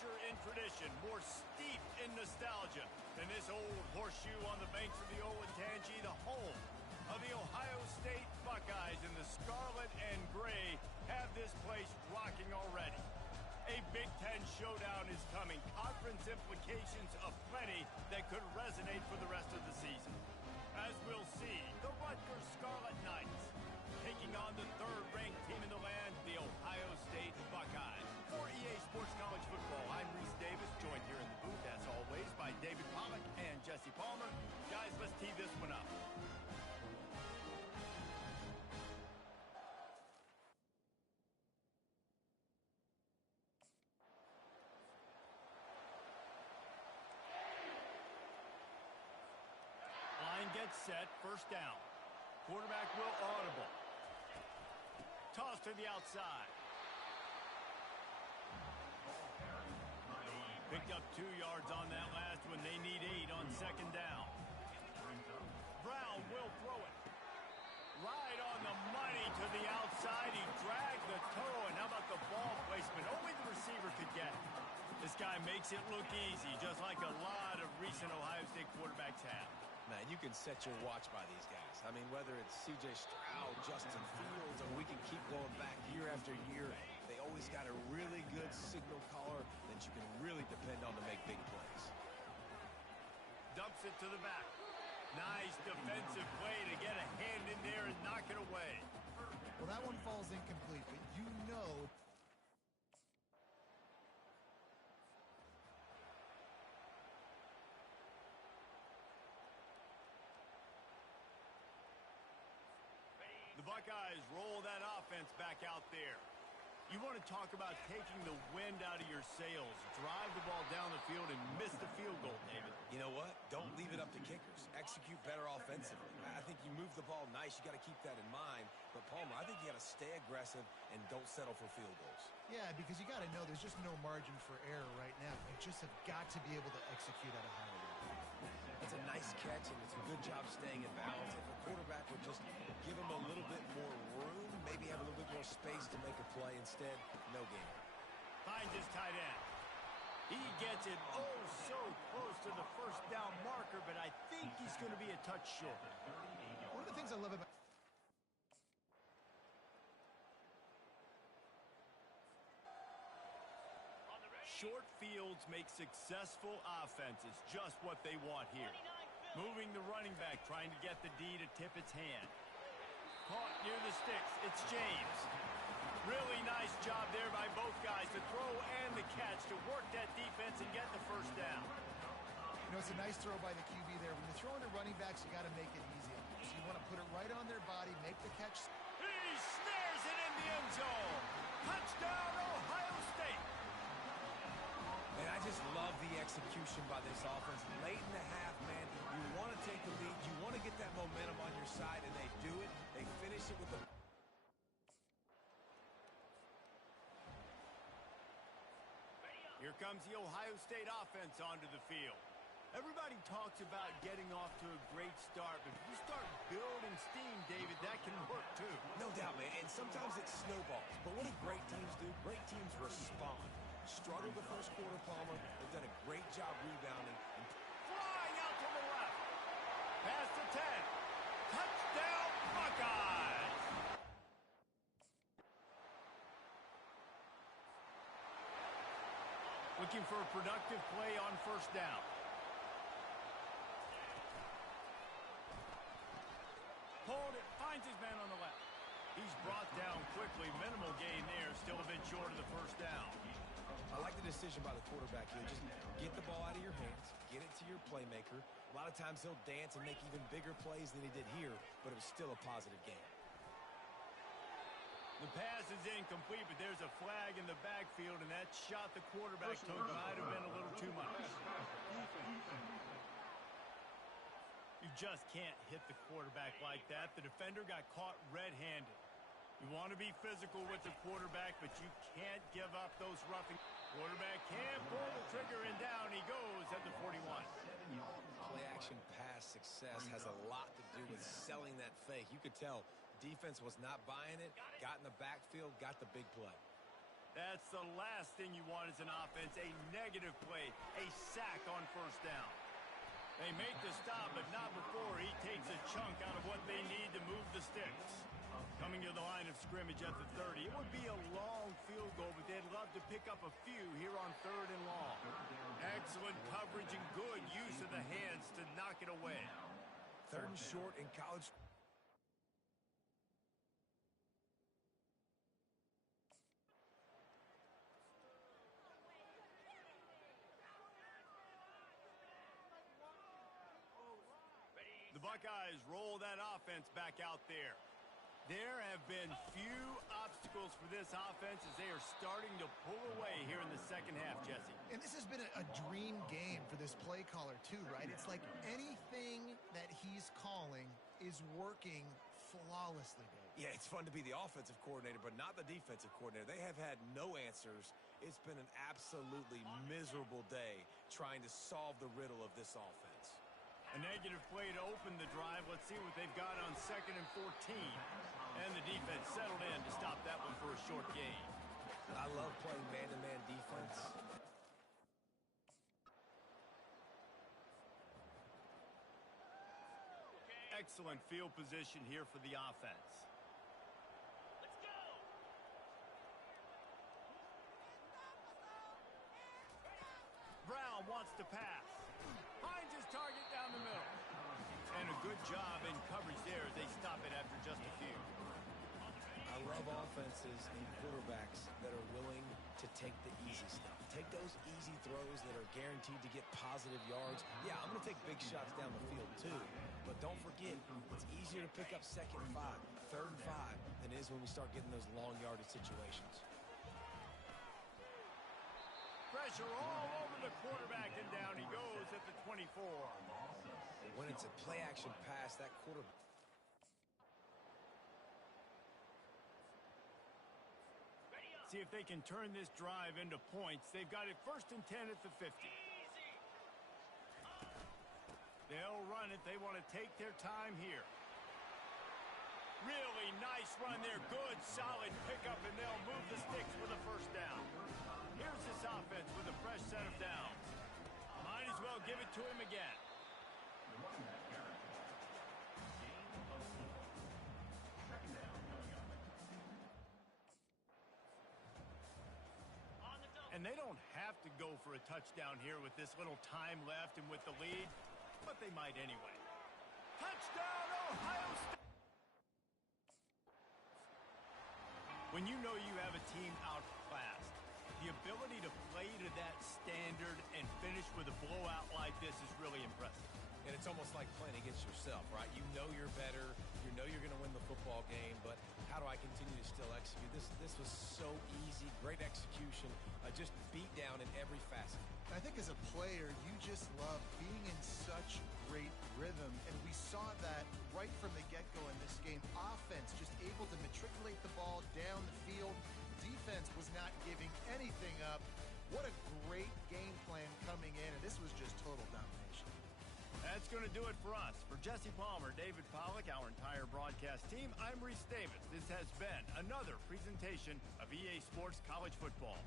richer in tradition, more steeped in nostalgia than this old horseshoe on the banks of the ncaa, the home of the Ohio State Buckeyes, and the scarlet and gray have this place rocking already. A Big Ten showdown is coming. Conference implications aplenty that could resonate for the rest of the season. As we'll see, the Rutgers Scarlet Knights taking on the third-ranked team in the land, the Ohio State Buckeyes. For EA Sports College Football, I'm Reese Davis, joined here in the booth, as always, by David Pollack and Jesse Palmer. Guys, let's tee this one up. Line gets set, first down. Quarterback will audible. Toss to the outside. Picked up 2 yards on that last one. They need 8 on second down. Brown will throw it. Right on the money to the outside. He dragged the toe, and how about the ball placement? Only the receiver could get it. This guy makes it look easy, just like a lot of recent Ohio State quarterbacks have. Man, you can set your watch by these guys. I mean, whether it's C.J. Stroud, Justin Fields, or we can keep going back year after year, they always got a really good signal caller that you can really depend on to make big plays. Dumps it to the back. Nice defensive play to get a hand in there and knock it away. Well, that one falls incomplete, but you know... The Buckeyes roll that offense back out there. You want to talk about taking the wind out of your sails. Drive the ball down the field and miss the field goal, David. You know what? Don't leave it up to kickers. Execute better offensively. I think you move the ball nice. You got to keep that in mind. But, Palmer, I think you got to stay aggressive and don't settle for field goals. Yeah, because you got to know there's just no margin for error right now. You just have got to be able to execute at a high level. It's a nice catch, and it's a good job staying in balance. If a quarterback would just give him a little bit more room, maybe have a little bit more space to make a play, instead, no gain. Finds his tight end. He gets it oh so close to the first down marker, but I think he's going to be a touch short. One of the things I love about... Short fields make successful offenses just what they want here. Moving the running back, trying to get the D to tip its hand. Caught near the sticks. It's James. Really nice job there by both guys to throw and the catch to work that defense and get the first down. You know, it's a nice throw by the QB there. When you're throwing to running backs, you got to make it easy. So you want to put it right on their body, make the catch. He snares it in the end zone. Touchdown, Ohio State. And I just love the execution by this offense. Late in the half, man, you want to take the lead. You want to get that momentum on your side, and they do it. They finish it with the... Here comes the Ohio State offense onto the field. Everybody talks about getting off to a great start, but if you start building steam, David, that can work too. No doubt, man, and sometimes it snowballs. But what do great teams do? Great teams respond. Struggled the first quarter, Palmer. They've done a great job rebounding. Flying out to the left. Past the 10. Touchdown, Buckeyes! Looking for a productive play on first down. Hold it. Finds his man on the left. He's brought down quickly. Minimal gain there. Still a bit short of the first down. I like the decision by the quarterback here. Just get the ball out of your hands, get it to your playmaker. A lot of times he'll dance and make even bigger plays than he did here, but it was still a positive game. The pass is incomplete, but there's a flag in the backfield, and that shot the quarterback took might have been a little too much. You just can't hit the quarterback like that. The defender got caught red-handed. You want to be physical with the quarterback, but you can't give up those roughing. Quarterback can't pull the trigger, and down he goes at the 41. Play-action pass success has a lot to do with selling that fake. You could tell defense was not buying it, got in the backfield, got the big play. That's the last thing you want as an offense, a negative play, a sack on first down. They make the stop, but not before he takes a chunk out of what they need to move the sticks. Coming to the line of scrimmage at the 30. It would be a long field goal, but they'd love to pick up a few here on 3rd and long. Excellent coverage and good use of the hands to knock it away. 3rd and short in college. The Buckeyes roll that offense back out there. There have been few obstacles for this offense as they are starting to pull away here in the second half, Jesse. And this has been a dream game for this play caller too, right? It's like anything that he's calling is working flawlessly, Dave. Yeah, it's fun to be the offensive coordinator, but not the defensive coordinator. They have had no answers. It's been an absolutely miserable day trying to solve the riddle of this offense. A negative play to open the drive. Let's see what they've got on 2nd and 14. And the defense settled in to stop that one for a short gain. I love playing man-to-man defense. Excellent field position here for the offense. Let's go! Brown wants to pass. Finds his target down the middle. And a good job in coverage there as they stop it after just a few. I love offenses and quarterbacks that are willing to take the easy stuff. Take those easy throws that are guaranteed to get positive yards. Yeah, I'm going to take big shots down the field too. But don't forget, it's easier to pick up 2nd and 5, 3rd and 5 than it is when we start getting those long yardage situations. Pressure all over the quarterback, and down he goes at the 24. When it's a play-action pass, that quarterback... See if they can turn this drive into points. They've got it 1st and 10 at the 50. They'll run it. They want to take their time here. Really nice run there. Good, solid pickup, and they'll move the sticks with a 1st down. Here's this offense with a fresh set of downs. Might as well give it to him again. And they don't have to go for a touchdown here with this little time left and with the lead, but they might anyway. Touchdown, Ohio State! When you know you have a team outclassed, the ability to play to that standard and finish with a blowout like this is really impressive. And it's almost like playing against yourself, right? You know you're better. You know you're going to win the football game, but how do I continue to still execute? This was so easy, great execution, just beat down in every facet. I think as a player, you just love being in such great rhythm, and we saw that right from the get-go in this game. Offense just able to matriculate the ball down the field. Defense was not giving anything up. What a great game plan coming in, and this was just total domination. That's going to do it for us. For Jesse Palmer, David Pollack, our entire broadcast team, I'm Reese Davis. This has been another presentation of EA Sports College Football.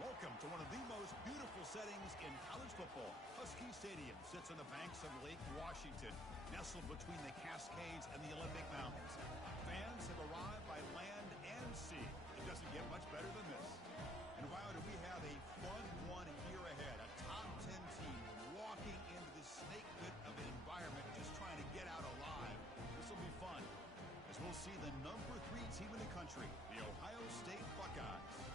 Welcome to one of the most beautiful settings in college football. Husky Stadium sits on the banks of Lake Washington, nestled between the Cascades and the Olympic Mountains. Fans have arrived by land and sea. It doesn't get much better than this. And wow, do we have a fun one here ahead. A top 10 team walking into this snake pit of an environment, just trying to get out alive. This will be fun, as we'll see the number 3 team in the country, the Ohio State Buckeyes,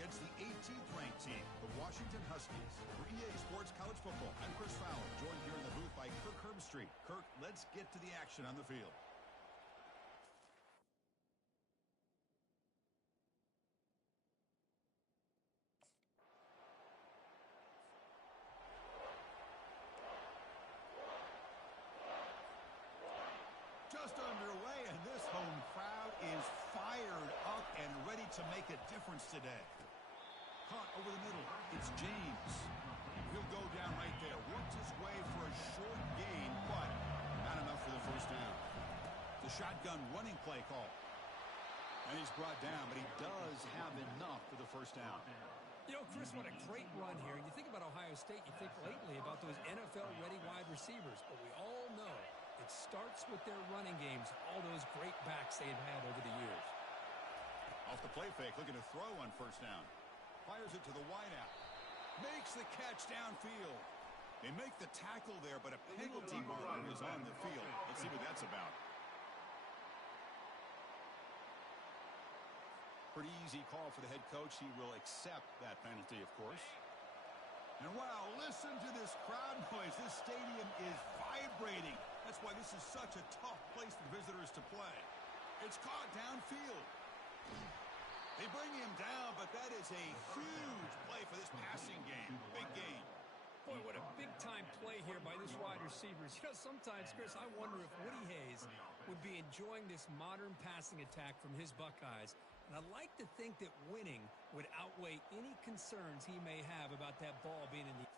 against the 18th ranked team, the Washington Huskies. For EA Sports College Football, I'm Chris Fowler, joined here in the booth by Kirk Herbstreit. Kirk, let's get to the action on the field. Just underway, and this home crowd is fired up and ready to make a difference today. Caught over the middle. It's James. He'll go down right there. Works his way for a short gain, but not enough for the first down. The shotgun running play call. And he's brought down, but he does have enough for the first down. You know, Chris, what a great run here. And you think about Ohio State, you think lately about those NFL-ready wide receivers. But we all know it starts with their running games, all those great backs they've had over the years. Off the play fake, looking to throw on first down. Fires it to the wideout. Makes the catch downfield. They make the tackle there, but a penalty marker is on the field. Let's see what that's about. Pretty easy call for the head coach. He will accept that penalty, of course. And wow, listen to this crowd noise. This stadium is vibrating. That's why this is such a tough place for visitors to play. It's caught downfield. They bring him down, but that is a huge play for this passing game. Big game. Boy, what a big-time play here by this wide receivers. You know, sometimes, Chris, I wonder if Woody Hayes would be enjoying this modern passing attack from his Buckeyes. And I'd like to think that winning would outweigh any concerns he may have about that ball being in the...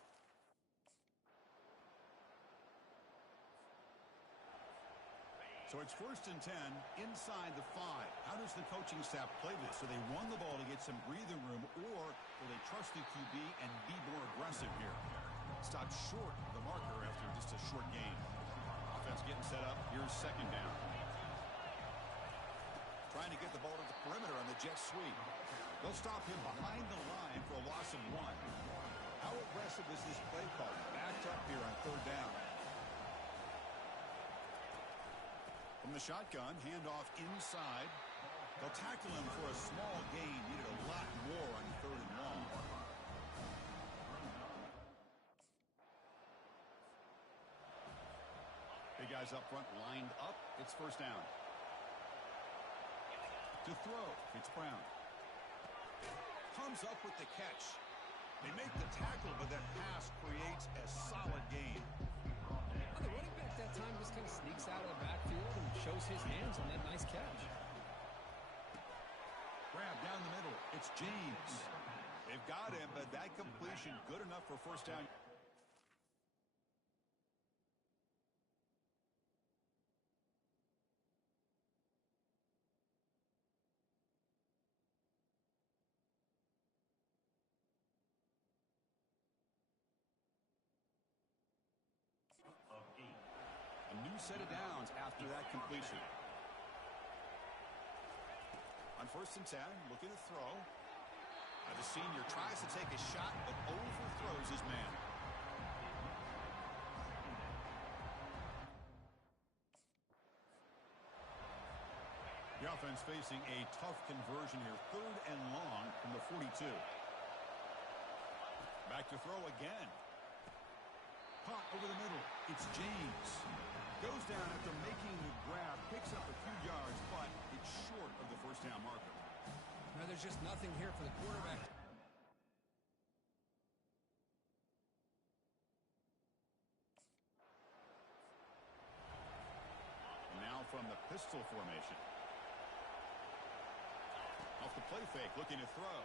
So it's 1st and 10 inside the 5. How does the coaching staff play this? So they run the ball to get some breathing room, or will they trust the QB and be more aggressive here? Stop short of the marker after just a short gain. Offense getting set up. Here's second down. Trying to get the ball to the perimeter on the jet sweep. They'll stop him behind the line for a loss of 1. How aggressive is this play call? Backed up here on 3rd down. From the shotgun, handoff inside. They'll tackle him for a small gain. Needed a lot more on 3rd and long. Big guys up front lined up. It's first down. To throw, it's Brown. Comes up with the catch. They make the tackle, but that pass creates a solid gain. The running back that time just kind of sneaks out of the backfield and shows his hands on that nice catch. Grab down the middle. It's James. They've got him, but that completion good enough for first down. A new set of downs after that completion. On 1st and 10, looking to throw. The senior tries to take a shot, but overthrows his man. The offense facing a tough conversion here. 3rd and long from the 42. Back to throw again. Caught over the middle. It's James. Goes down after making the grab. Picks up a few yards, but it's short of the first down marker. Now there's just nothing here for the quarterback. Now from the pistol formation. Off the play fake, looking to throw.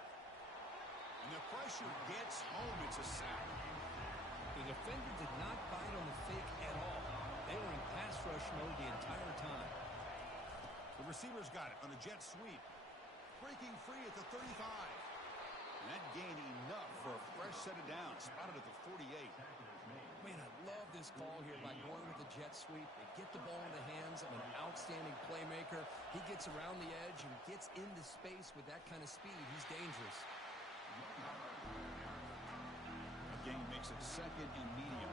And the pressure gets home. It's a sack. The defender did not bite on the fake at all. They were in pass rush mode the entire time. The receiver's got it on a jet sweep. Breaking free at the 35. That gain enough for a fresh set of downs, spotted at the 48. Man, I love this call here by going with the jet sweep. They get the ball in the hands of an outstanding playmaker. He gets around the edge and gets into space with that kind of speed. He's dangerous. The gain makes it second and medium.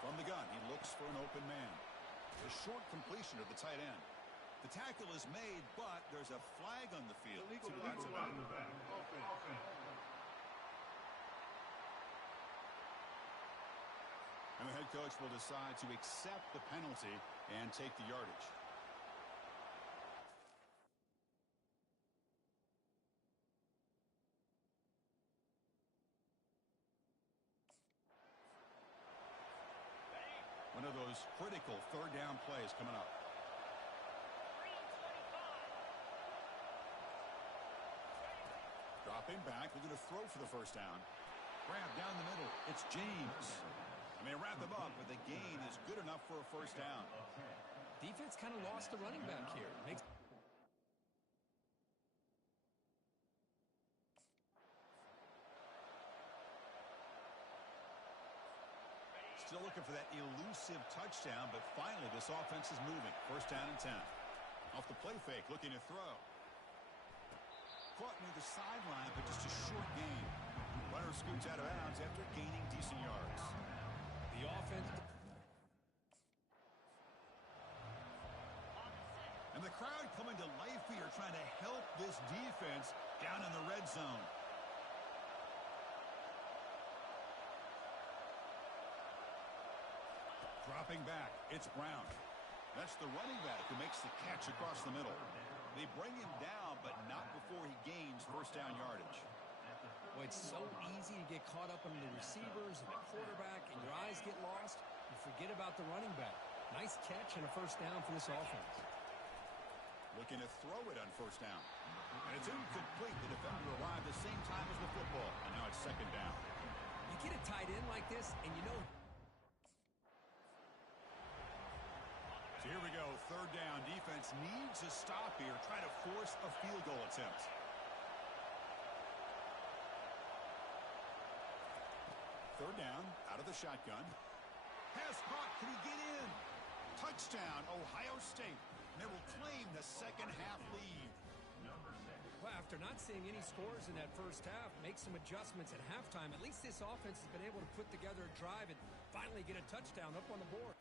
From the gun, he looks for an open man. A short completion of the tight end. The tackle is made, but there's a flag on the field. See what that's about. And the head coach will decide to accept the penalty and take the yardage. One of those critical third down plays coming up. Dropping back, looking to throw for the first down. Grab down the middle. It's James. I mean, wrap him up, but the gain is good enough for a first down. Defense kind of lost the running back here. Still looking for that elusive touchdown, but finally this offense is moving. First down and 10. Off the play fake, looking to throw. Caught near the sideline, but just a short gain. Runner scoots out of bounds after gaining decent yards. The offense. And the crowd coming to life here, trying to help this defense down in the red zone. Dropping back, it's Brown. That's the running back who makes the catch across the middle. They bring him down, but not before he gains first down yardage. Well, it's so easy to get caught up in the receivers and the quarterback, and your eyes get lost. You forget about the running back. Nice catch and a first down for this offense. Looking to throw it on first down. And it's incomplete. The defender arrived the same time as the football, and now it's second down. You get a tight end like this, and you know. So here we go, third down. Defense needs a stop here, try to force a field goal attempt. Third down, out of the shotgun. Pass caught, can he get in? Touchdown, Ohio State. And they will claim the second half lead. Well, after not seeing any scores in that first half, make some adjustments at halftime. At least this offense has been able to put together a drive and finally get a touchdown up on the board.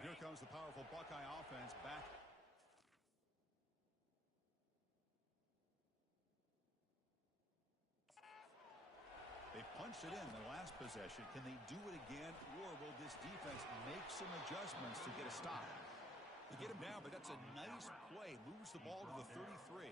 Here comes the powerful Buckeye offense back. They punched it in the last possession. Can they do it again, or will this defense make some adjustments to get a stop? They get him down, but that's a nice play. Moves the ball to the 33.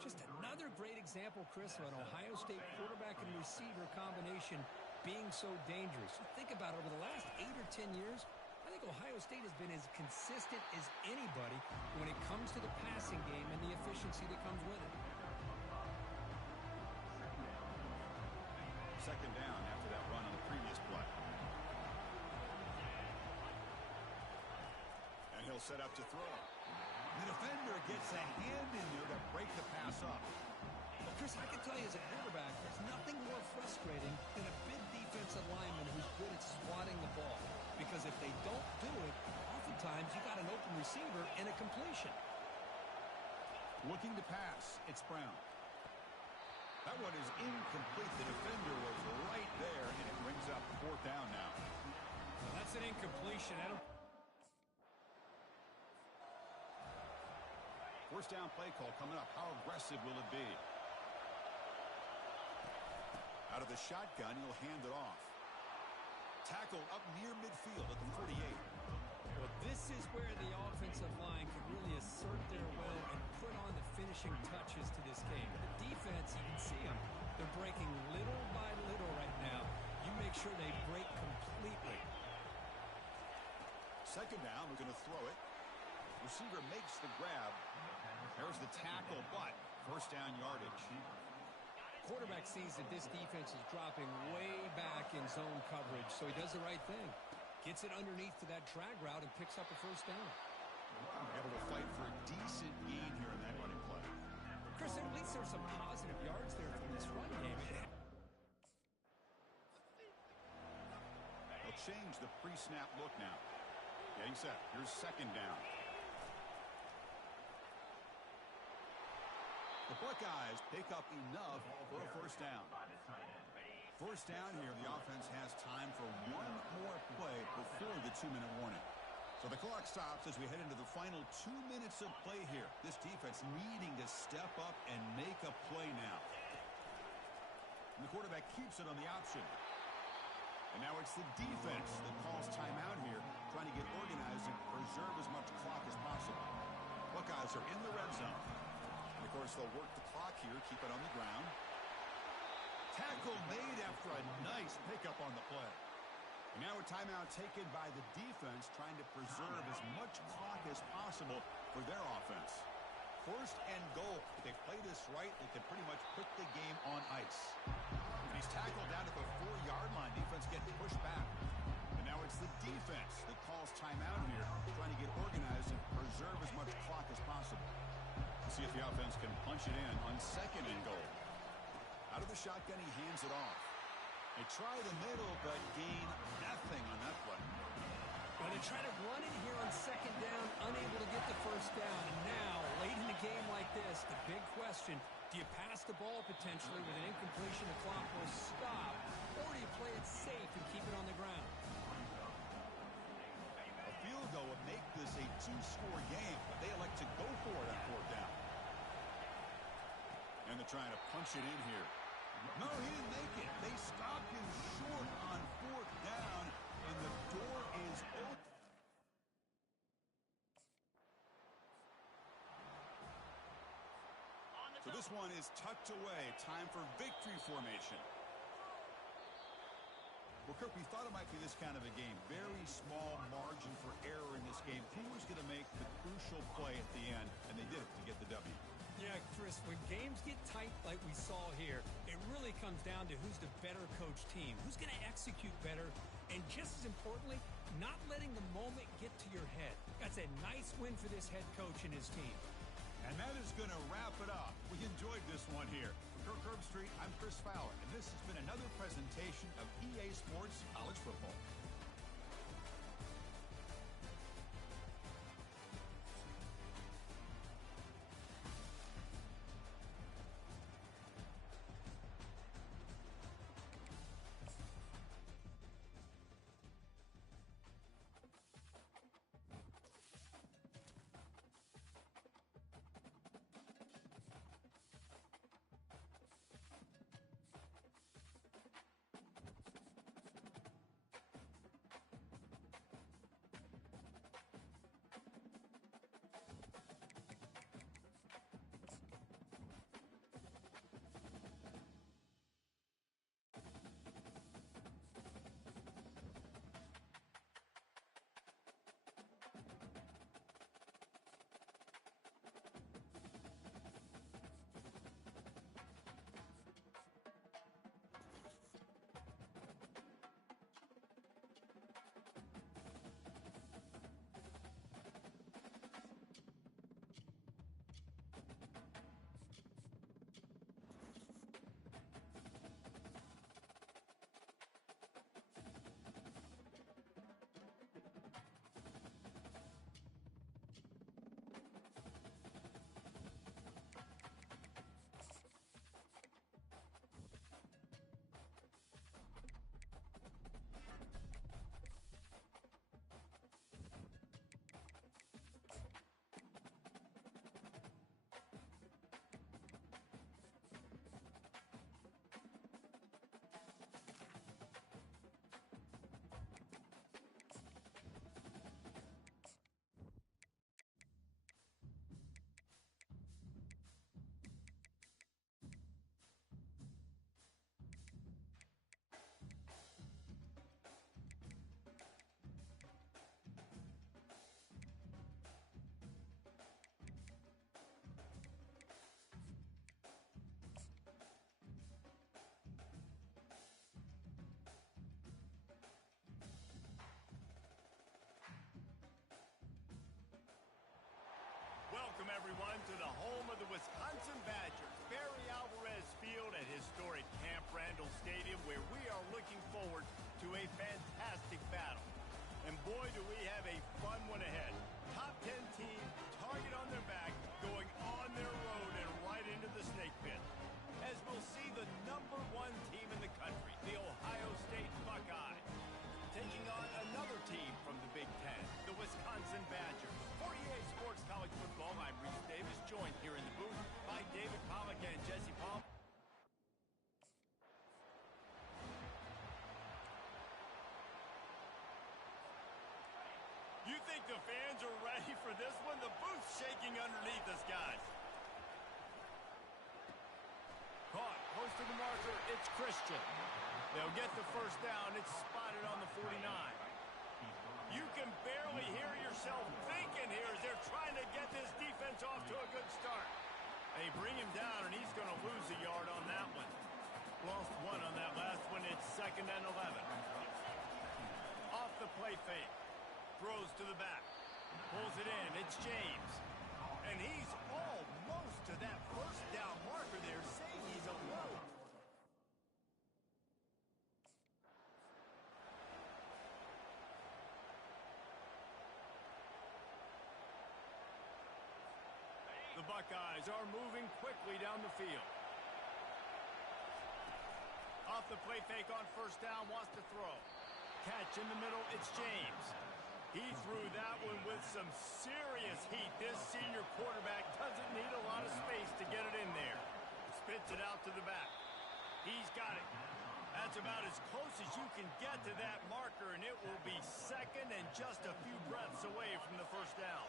Just another great example, Chris, of an Ohio State quarterback and receiver combination being so dangerous. Think about it, over the last 8 or 10 years, I think Ohio State has been as consistent as anybody when it comes to the passing game and the efficiency that comes with it. Second down after that run on the previous play. And he'll set up to throw. The defender gets a hand in there to break the pass up. Well, Chris, I can tell you as a quarterback, there's nothing more frustrating than a big defensive lineman who's good at swatting the ball. Because if they don't do it, oftentimes you got an open receiver and a completion. Looking to pass, it's Brown. That one is incomplete. The defender was right there, and it brings up fourth down now. Well, that's an incompletion. First down play call coming up. How aggressive will it be? Out of the shotgun, he'll hand it off. Tackle up near midfield at the 48. Well, this is where the offensive line can really assert their will and put on the finishing touches to this game. The defense, you can see them. They're breaking little by little right now. You make sure they break completely. Second down, we're going to throw it. Receiver makes the grab. There's the tackle, but first down yardage. quarterback sees that this defense is dropping way back in zone coverage, so he does the right thing. Gets it underneath to that drag route and picks up a first down. Able to fight for a decent gain here in that running play. Chris, at least there's some positive yards there from this run game. They'll change the pre-snap look now. Getting set. Here's second down. The Buckeyes pick up enough for a first down. First down here, the offense has time for one more play before the 2-minute warning. So the clock stops as we head into the final 2 minutes of play here. This defense needing to step up and make a play now. And the quarterback keeps it on the option. And now it's the defense that calls timeout here, trying to get organized and preserve as much clock as possible. Buckeyes are in the red zone. And of course, they'll work the clock here, keep it on the ground. Tackle made after a nice pickup on the play. And now a timeout taken by the defense, trying to preserve as much clock as possible for their offense. First and goal. If they play this right, they can pretty much put the game on ice. And he's tackled down at the 4-yard line. Defense getting pushed back. And now it's the defense that calls timeout here, trying to get organized and preserve as much clock as possible. See if the offense can punch it in on second and goal. Out of the shotgun, he hands it off. They try the middle, but gain nothing on that play. Well, they try to run it here on second down, unable to get the first down. And now, late in a game like this, the big question, do you pass the ball potentially with an incompletion, the clock will stop, or do you play it safe and keep it on the ground? A field goal would make this a 2-score game, but they elect to go for it on fourth down. And they're trying to punch it in here. No, he didn't make it. They stopped him short on fourth down, and the door is open. So this one is tucked away. Time for victory formation. Well, Kirk, we thought it might be this kind of a game. Very small margin for error in this game. Who was going to make the crucial play at the end? And they did it to get the W. Yeah, Chris, when games get tight like we saw here, it really comes down to who's the better coach team, who's going to execute better, and just as importantly, not letting the moment get to your head. That's a nice win for this head coach and his team. And that is going to wrap it up. We enjoyed this one here. For Kirk Herbstreit, I'm Chris Fowler, and this has been another presentation of EA Sports College Football. everyone, to the home of the Wisconsin Badgers, Barry Alvarez Field at historic Camp Randall Stadium, where we are looking forward to a fantastic battle. And boy, do we have a fun one ahead. Top 10 team, target on their back, going on their road and right into the snake pit. As we'll see the #1 team in the country, the Ohio State Buckeyes, taking on another team from the Big Ten, the Wisconsin Badgers. 48 Sports College Football, I'm Reese Davis, joined here in the booth by David Pollack and Jesse Palm. You think the fans are ready for this one? The booth's shaking underneath us, guys. Caught, close to the marker, it's Christian. They'll get the first down. It's spotted on the 49. You can barely hear yourself thinking here as they're trying to get this defense off to a good start. They bring him down, and he's going to lose a yard on that one. Lost one on that last one. It's 2nd and 11. Off the play fake. Throws to the back. Pulls it in. It's James. And he's almost to that first down marker there, saying he's alone. The Buckeyes are moving quickly down the field. Off the play fake on first down, wants to throw. Catch in the middle, it's James. He threw that one with some serious heat. This senior quarterback doesn't need a lot of space to get it in there. Spits it out to the back. He's got it. That's about as close as you can get to that marker, and it will be 2nd and just a few breaths away from the first down.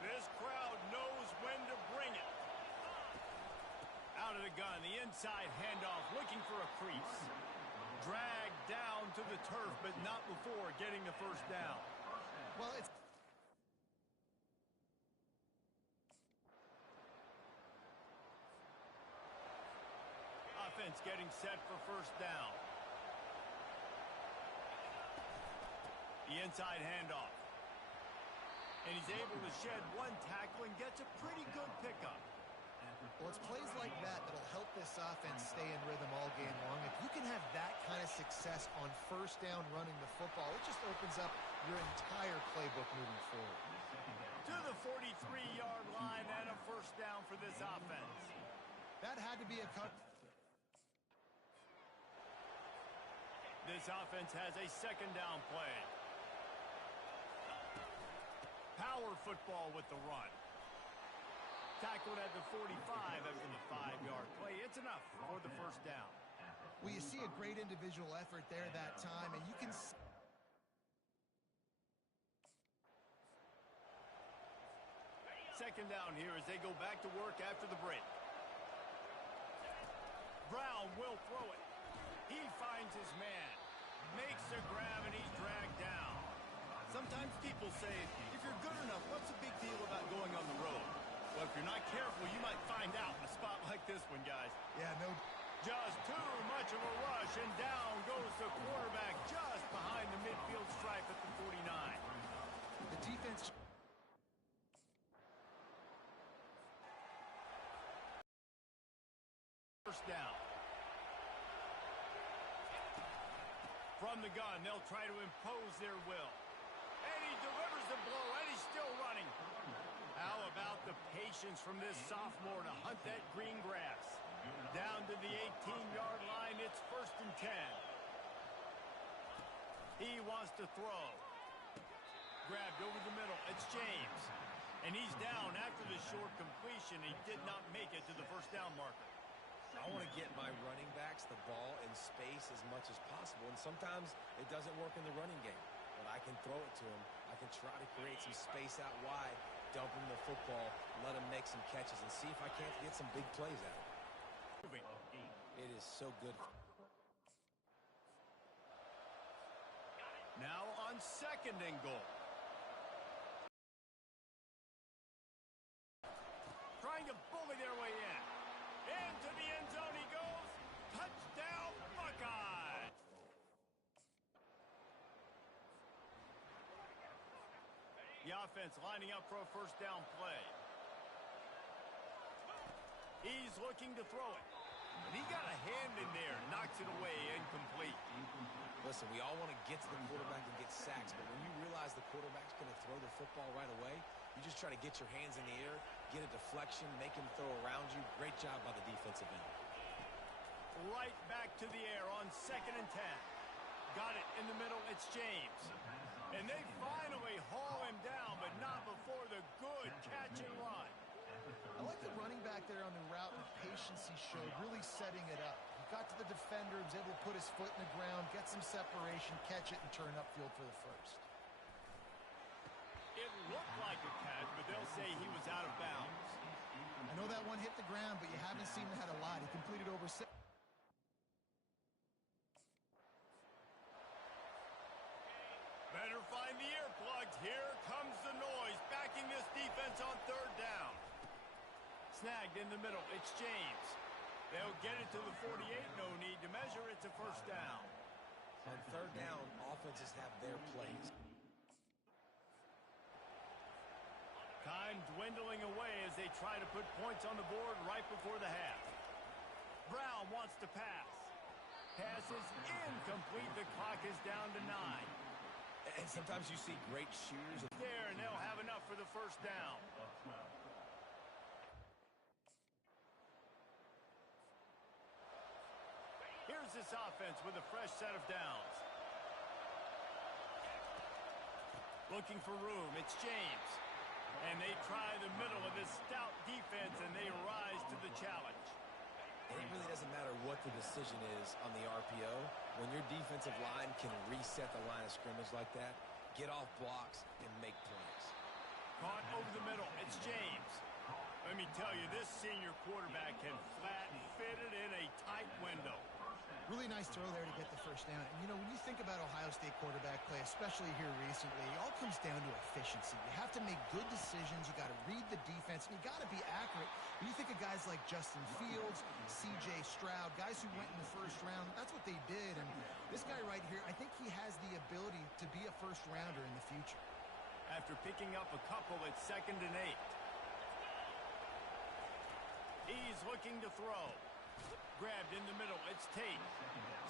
This crowd knows when to bring it. Out of the gun, the inside handoff, looking for a crease. Dragged down to the turf, but not before getting the first down. Well, it's... Offense getting set for first down. The inside handoff. And he's able to shed one tackle and gets a pretty good pickup. Well, it's plays like that that'll help this offense stay in rhythm all game long. If you can have that kind of success on first down running the football, it just opens up your entire playbook moving forward. To the 43-yard line and a first down for this offense. That had to be a cut. This offense has a 2nd down play. Power football with the run. Tackled at the 45 after the 5-yard play. It's enough for the first down. Well, you see a great individual effort there that time, and you can... Second down here as they go back to work after the break. Brown will throw it. He finds his man. Makes the grab, and he's dragged down. Sometimes people say, if you're good enough, what's the big deal about going on the road? Well, if you're not careful, you might find out in a spot like this one, guys. Yeah, no... Just too much of a rush, and down goes the quarterback just behind the midfield stripe at the 49. The defense... First down. From the gun, they'll try to impose their will. And he delivers the blow, and he's still running. How about the patience from this sophomore to hunt that green grass? Down to the 18-yard line, it's 1st and 10. He wants to throw. Grabbed over the middle, it's James. And he's down after the short completion. He did not make it to the first down marker. I want to get my running backs the ball in space as much as possible, and sometimes it doesn't work in the running game. But I can throw it to him. I can try to create some space out wide, dump him the football, let him make some catches, and see if I can't get some big plays out of it. It is so good. Now on 2nd and goal. Trying to bully their way in. Into the end zone he goes. Touchdown, Buckeye. The offense lining up for a first down play. He's looking to throw it. And he got a hand in there, knocks it away, incomplete. Listen, we all want to get to the quarterback and get sacks, but when you realize the quarterback's going to throw the football right away, you just try to get your hands in the air, get a deflection, make him throw around you. Great job by the defensive end. Right back to the air on 2nd and 10. Got it in the middle, it's James. And they finally haul him down, but not before the good catch and run. I like the running back there on the route and the patience he showed, really setting it up. He got to the defender, was able to put his foot in the ground, get some separation, catch it, and turn upfield for the first. It looked like a catch, but they'll say he was out of bounds. I know that one hit the ground, but you haven't seen him had a lot. He completed over 6. Better find the earplugs. Here comes the noise, backing this defense on 3rd down. Snagged in the middle, it's James. They'll get it to the 48, no need to measure, it's a 1st down. On 3rd down, offenses have their plays. Time dwindling away as they try to put points on the board right before the half. Brown wants to pass. Pass is incomplete, the clock is down to 9. And sometimes you see great shooters. There, and they'll have enough for the 1st down. Here's this offense with a fresh set of downs. Looking for room, it's James. And they try the middle of this stout defense, and they rise to the challenge. And it really doesn't matter what the decision is on the RPO. When your defensive line can reset the line of scrimmage like that, get off blocks, and make plays. Caught over the middle, it's James. Let me tell you, this senior quarterback can flat fit it in a tight window. Really nice throw there to get the 1st down. And, you know, when you think about Ohio State quarterback play, especially here recently, it all comes down to efficiency. You have to make good decisions. You got to read the defense, and you got to be accurate. When you think of guys like Justin Fields, C.J. Stroud, guys who went in the 1st round, that's what they did. And this guy right here, I think he has the ability to be a 1st rounder in the future. After picking up a couple at 2nd and 8. He's looking to throw. Grabbed in the middle, it's Tate.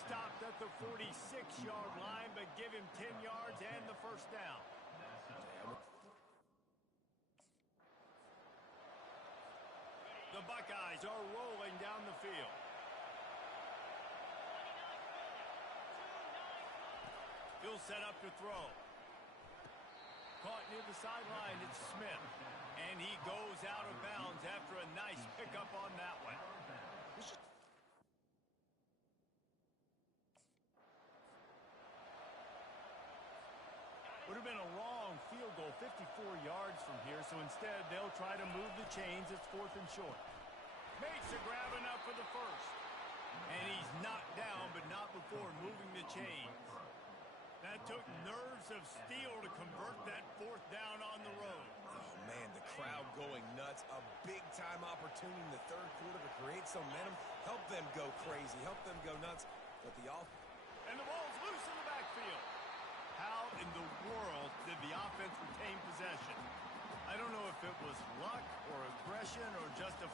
Stopped at the 46-yard line, but give him 10 yards and the 1st down. The Buckeyes are rolling down the field. He'll set up to throw. Caught near the sideline, it's Smith. And he goes out of bounds after a nice pickup on that one. Would have been a long field goal, 54 yards from here, so instead they'll try to move the chains. It's 4th and short. Makes a grab enough for the 1st. And he's knocked down, but not before moving the chains. That took nerves of steel to convert that 4th down on the road. Oh, man, the crowd going nuts. A big-time opportunity in the 3rd quarter to create some momentum. Help them go crazy. Help them go nuts. But the offense... And the ball's loose in the backfield. How in the world did the offense retain possession? I don't know if it was luck or aggression or just a...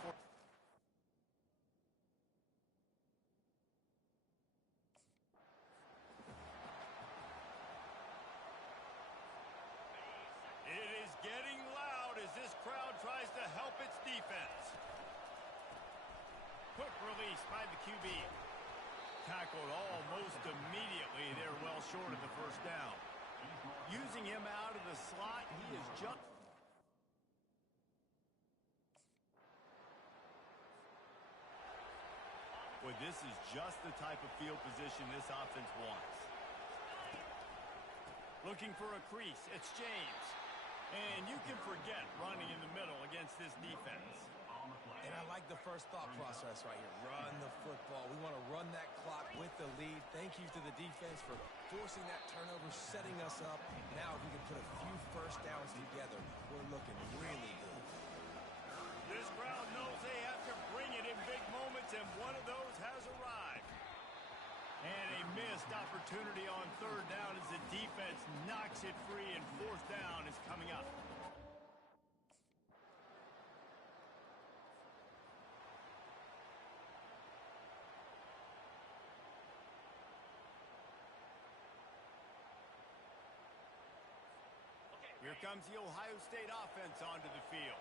It is getting loud as this crowd tries to help its defense. Quick release by the QB. Tackled almost immediately. They're well short of the 1st down. Using him out of the slot, he is just... Boy, this is just the type of field position this offense wants. Looking for a crease, it's James. And you can forget running in the middle against this defense. And I like the 1st thought process right here. Run the football. We want to run that clock with the lead. Thank you to the defense for forcing that turnover, setting us up. Now if we can put a few 1st downs together, we're looking really good. This crowd knows they have to bring it in big moments, and one of those has arrived. And a missed opportunity on 3rd down as the defense knocks it free, and 4th down is coming up. Here comes the Ohio State offense onto the field.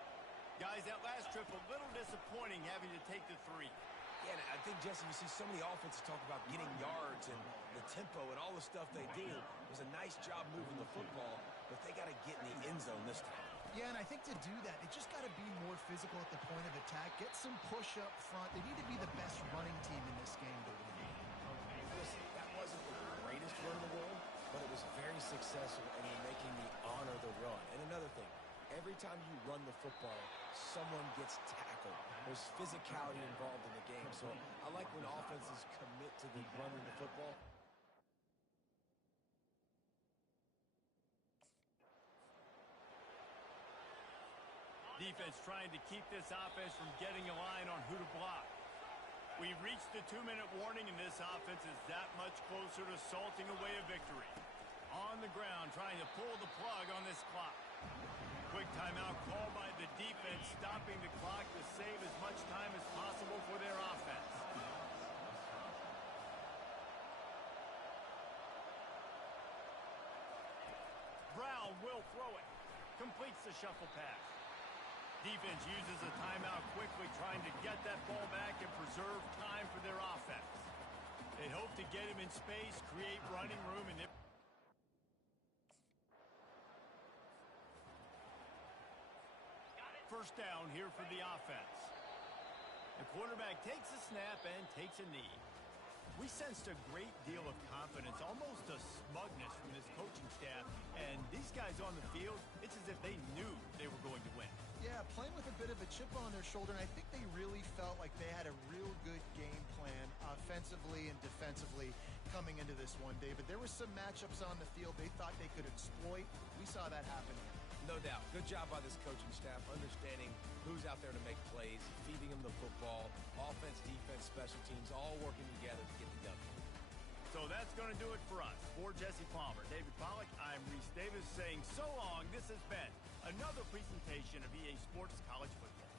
Guys, that last trip a little disappointing having to take the 3. Yeah, and I think, Jesse, you see so many offenses talk about getting yards and the tempo and all the stuff they do. It was a nice job moving the football, but they got to get in the end zone this time. Yeah, and I think to do that, they just got to be more physical at the point of attack, get some push up front. They need to be the best running team in this game to win. Listen, that wasn't the greatest run in the world, but it was very successful, and you're making me honor the run. And another thing, every time you run the football, someone gets tackled. There's physicality involved in the game. So I like when offenses commit to the running the football. Defense trying to keep this offense from getting a line on who to block. We've reached the 2-minute warning, and this offense is that much closer to salting away a victory. On the ground, trying to pull the plug on this clock. Quick timeout called by the defense, stopping the clock to save as much time as possible for their offense. Brown will throw it. Completes the shuffle pass. Defense uses a timeout quickly, trying to get that ball back and preserve time for their offense. They hope to get him in space, create running room, and first down here for the offense. The quarterback takes a snap and takes a knee. We sensed a great deal of confidence, almost a smugness from this coaching staff. And these guys on the field, it's as if they knew they were going to win. Yeah, playing with a bit of a chip on their shoulder, and I think they really felt like they had a real good game plan offensively and defensively coming into this one, David. There were some matchups on the field they thought they could exploit. We saw that happen here. No doubt. Good job by this coaching staff, understanding who's out there to make plays, feeding them the football, offense, defense, special teams, all working together to get the W. So that's going to do it for us. For Jesse Palmer, David Pollack, I'm Reese Davis saying so long. This has been another presentation of EA Sports College Football.